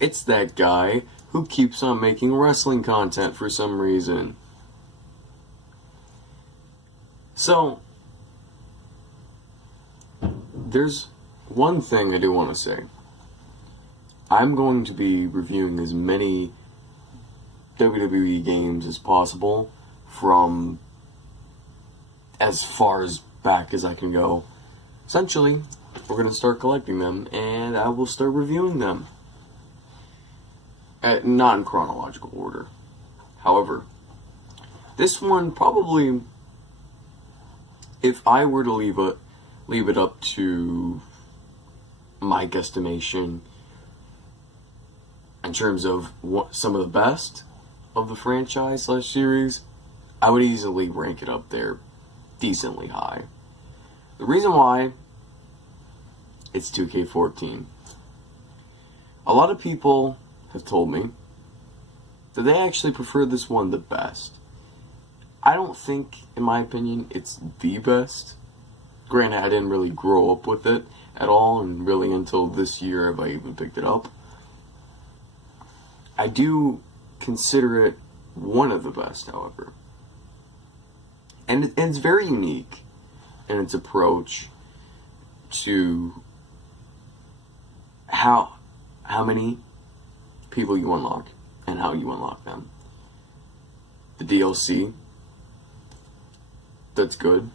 It's that guy who keeps on making wrestling content for some reason. So, there's one thing I do want to say. I'm going to be reviewing as many WWE games as possible from as far as back as I can go. Essentially, we're going to start collecting them, and I will start reviewing them. Not in chronological order. However, this one probably, if I were to leave it up to my guesstimation in terms of some of the best of the franchise/series, I would easily rank it up there decently high. The reason why, it's 2K14. A lot of people have told me that they actually prefer this one the best. I don't think, in my opinion, it's the best. Granted, I didn't really grow up with it at all, and really until this year have I even picked it up. I do consider it one of the best, however. And it's very unique in its approach to how many people you unlock and how you unlock them. The DLC, that's good.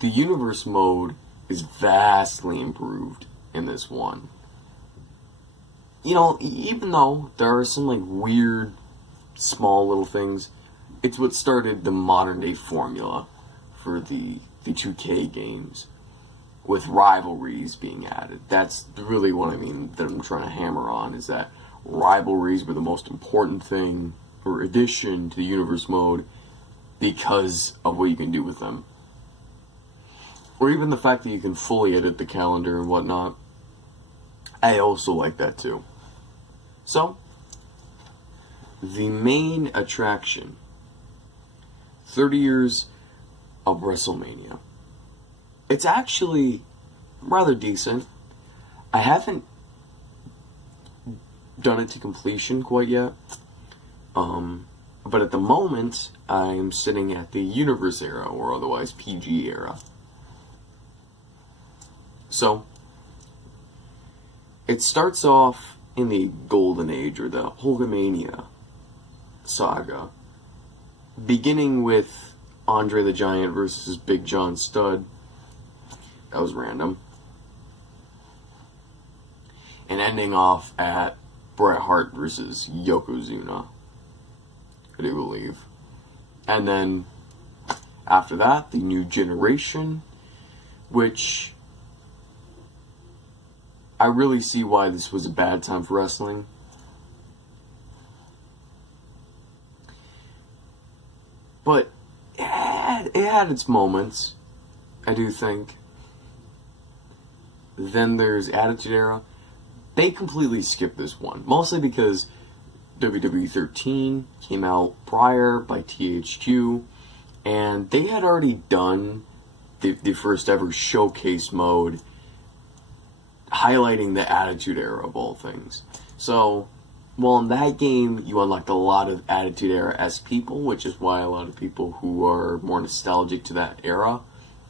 The universe mode is vastly improved in this one. You know, even though there are some like weird, small little things, it's what started the modern day formula for the 2K games, with rivalries being added. That's really what I mean that I'm trying to hammer on, is that rivalries were the most important thing or addition to the universe mode because of what you can do with them. Or even the fact that you can fully edit the calendar and whatnot. I also like that too. So, the main attraction, 30 years of WrestleMania. It's actually rather decent. I haven't done it to completion quite yet. But at the moment, I'm sitting at the Universe era, or otherwise PG era. So, it starts off in the Golden Age, or the Hulkamania saga, beginning with Andre the Giant versus Big John Studd. That was random. And ending off at Bret Hart versus Yokozuna, I do believe. And then, after that, the New Generation, which I really see why this was a bad time for wrestling. But it had its moments, I do think. Then there's Attitude Era. They completely skipped this one, mostly because WWE 13 came out prior by THQ, and they had already done the first ever showcase mode highlighting the Attitude Era of all things. So, well, in that game, you unlocked a lot of Attitude Era-esque people, which is why a lot of people who are more nostalgic to that era,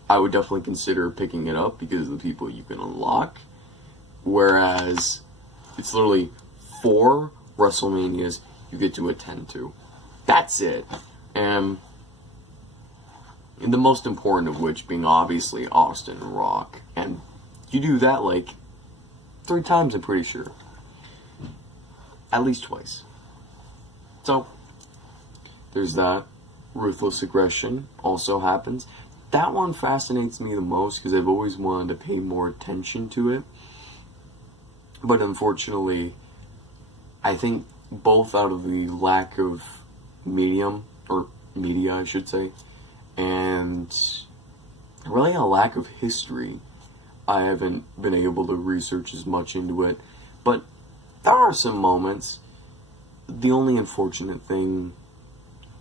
I would definitely consider picking it up because of the people you can unlock. Whereas, it's literally 4 WrestleManias you get to attend to. That's it. And the most important of which being obviously Austin and Rock. And you do that like 3 times, I'm pretty sure. At least twice. So, there's that. Ruthless Aggression also happens. That one fascinates me the most because I've always wanted to pay more attention to it. But unfortunately, I think both out of the lack of media, I should say, and really a lack of history, I haven't been able to research as much into it. But there are some moments. The only unfortunate thing,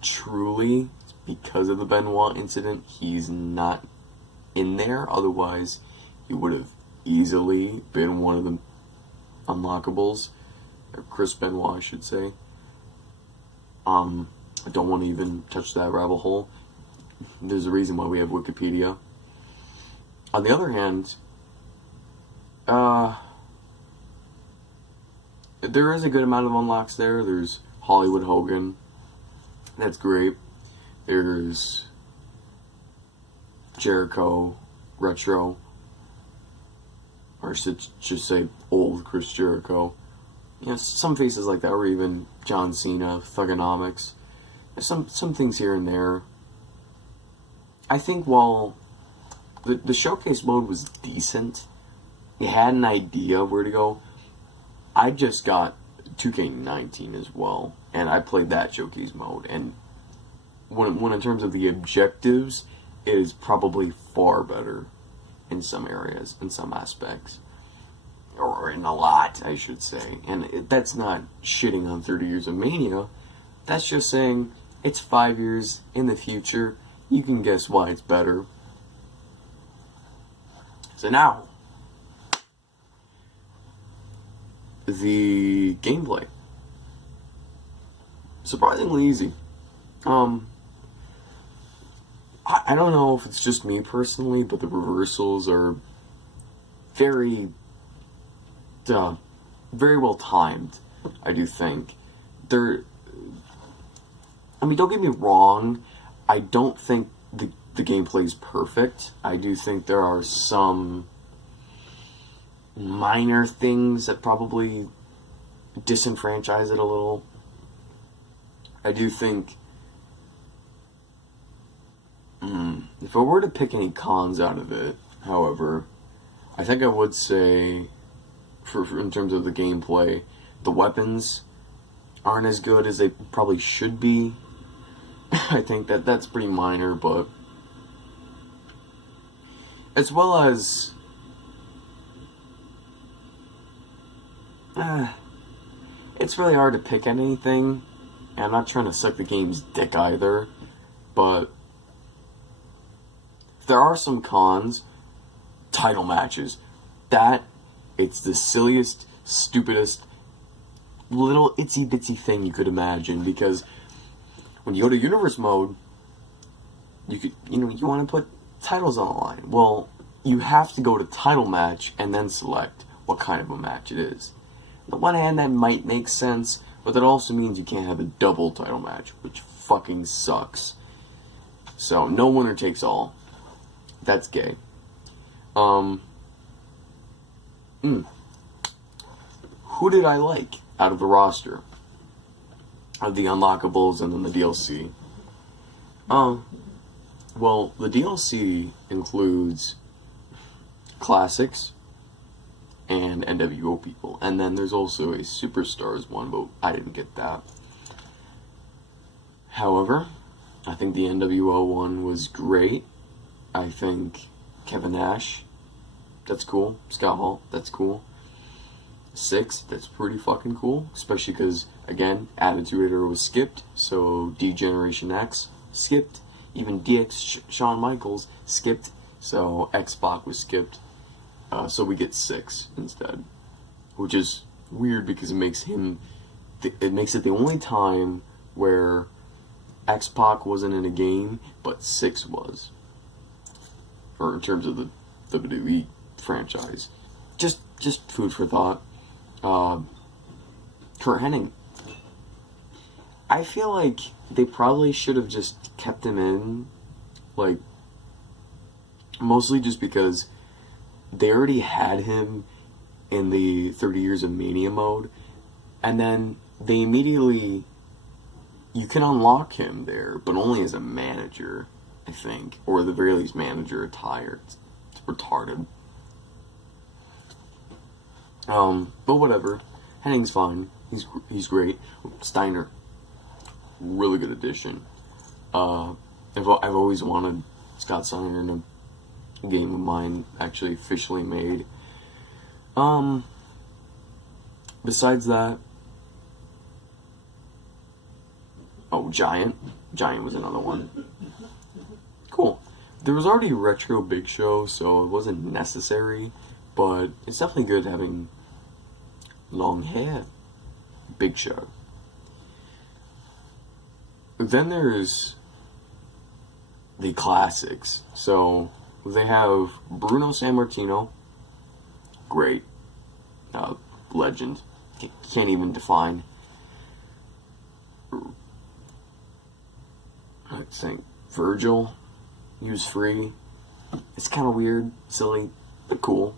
truly, because of the Benoit incident, he's not in there. Otherwise, he would have easily been one of the unlockables. or Chris Benoit, I should say. I don't want to even touch that rabbit hole. There's a reason why we have Wikipedia. On the other hand, there is a good amount of unlocks there. There's Hollywood Hogan. That's great. There's Jericho Retro. Or I should just say old Chris Jericho. You know, some faces like that, or even John Cena, Thugonomics. There's some things here and there. I think while the showcase mode was decent, you had an idea of where to go. I just got 2K19 as well, and I played that showcase mode. And when in terms of the objectives, it is probably far better in some areas, in some aspects. Or in a lot, I should say. And that's not shitting on 30 Years of Mania. That's just saying it's 5 years in the future. You can guess why it's better. So now, the gameplay. Surprisingly easy. I don't know if it's just me personally, but the reversals are very well timed, I do think. Don't get me wrong, I don't think the gameplay is perfect. I do think there are some minor things that probably disenfranchise it a little. I do think, if I were to pick any cons out of it, however, I think I would say, for in terms of the gameplay, the weapons aren't as good as they probably should be. I think that's pretty minor, but as well as it's really hard to pick anything, and I'm not trying to suck the game's dick either, but there are some cons. Title matches. It's the silliest, stupidest, little itsy bitsy thing you could imagine, because when you go to universe mode, you want to put titles on the line. Well, you have to go to title match and then select what kind of a match it is. On the one hand, that might make sense, but that also means you can't have a double title match, which fucking sucks. So, no winner takes all. That's gay. Who did I like out of the roster? Of the unlockables and then the DLC? Well, the DLC includes classics and NWO people. And then there's also a Superstars one, but I didn't get that. However, I think the NWO one was great. I think Kevin Nash, that's cool. Scott Hall, that's cool. 6, that's pretty fucking cool. Especially because, again, Attitude Era was skipped. So D-Generation X skipped. Even DX Shawn Michaels skipped. So X-Pac was skipped. So we get 6 instead. Which is weird because it makes it the only time where X-Pac wasn't in a game, but 6 was. Or in terms of the WWE franchise. Just food for thought. Kurt Hennig. I feel like they probably should have just kept him in, like, mostly just because they already had him in the 30 Years of Mania mode, and then they immediately, you can unlock him there, but only as a manager, I think, or at the very least manager attire. It's retarded. But whatever. Henning's fine. He's great. Steiner, really good addition. I've always wanted Scott Steiner in a game of mine actually officially made. Besides that, Giant was another one. Cool. There was already a Retro Big Show, so it wasn't necessary, but it's definitely good having long hair. Big Show. Then there's the classics. So they have Bruno Sammartino, great, legend, can't even define. I think Virgil, he was free. It's kind of weird, silly, but cool.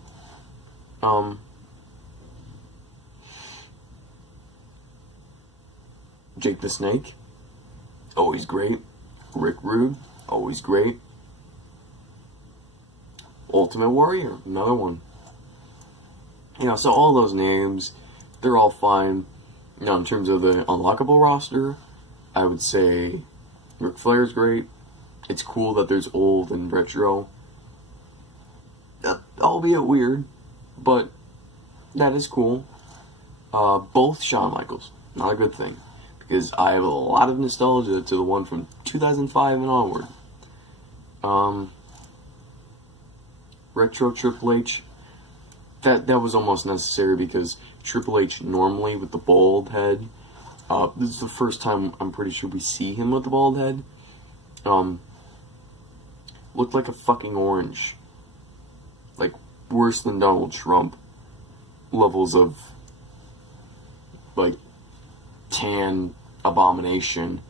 Jake the Snake, always great. Rick Rude, always great. Ultimate Warrior, another one. So all those names, they're all fine. In terms of the unlockable roster, I would say Ric Flair's great. It's cool that there's old and retro. Albeit weird, but that is cool. Both Shawn Michaels, not a good thing, because I have a lot of nostalgia to the one from 2005 and onward. Retro Triple H, that was almost necessary, because Triple H normally with the bald head, this is the first time I'm pretty sure we see him with the bald head, looked like a fucking orange. Like, worse than Donald Trump levels of, like, tan abomination.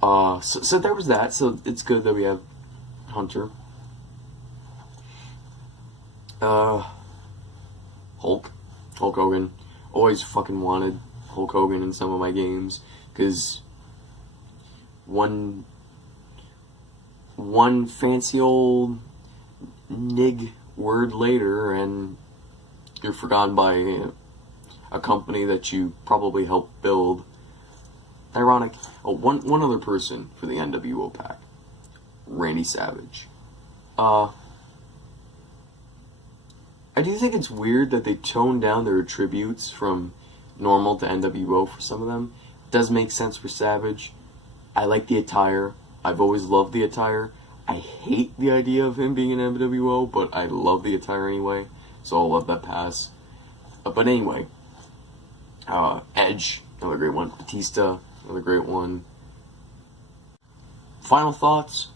So there was that. So it's good that we have Hunter. Hulk Hogan. Always fucking wanted Hulk Hogan in some of my games, because one fancy old nig word later and you're forgotten by a company that you probably helped build. Ironic. One other person for the NWO pack, Randy Savage. I do think it's weird that they toned down their attributes from normal to NWO for some of them. It does make sense for Savage. I like the attire. I've always loved the attire. I hate the idea of him being an NWO, but I love the attire anyway, so I'll let that pass. But anyway, Edge, another great one. Batista, another great one. Final thoughts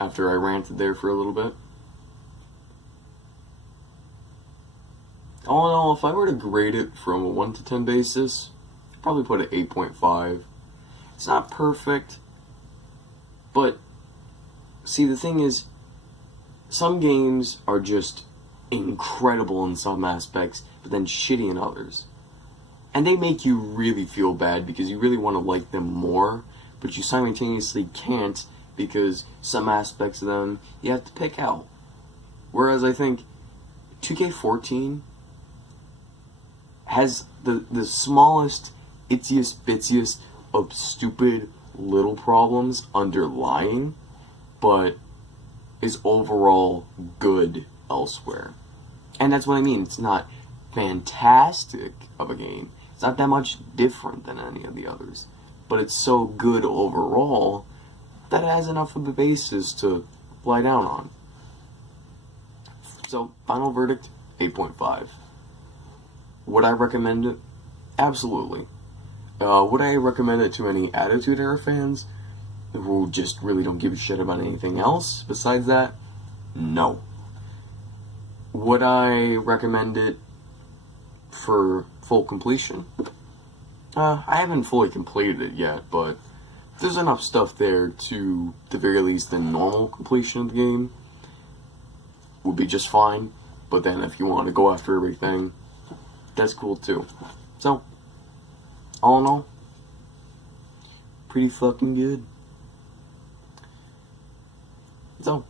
after I ranted there for a little bit. All in all, if I were to grade it from a 1 to 10 basis, I'd probably put it 8.5. It's not perfect, but see, the thing is, some games are just incredible in some aspects, but then shitty in others. And they make you really feel bad because you really want to like them more, but you simultaneously can't because some aspects of them you have to pick out. Whereas I think 2K14 has the smallest, itziest, bitsiest of stupid little problems underlying, but is overall good elsewhere. And that's what I mean. It's not fantastic of a game. It's not that much different than any of the others. But it's so good overall that it has enough of a basis to lie down on. So, final verdict, 8.5. Would I recommend it? Absolutely. Would I recommend it to any Attitude Era fans who just really don't give a shit about anything else besides that? No. Would I recommend it for full completion? I haven't fully completed it yet, but there's enough stuff there to, at the very least, the normal completion of the game would be just fine. But then if you want to go after everything, that's cool too. So, all in all, pretty fucking good. So,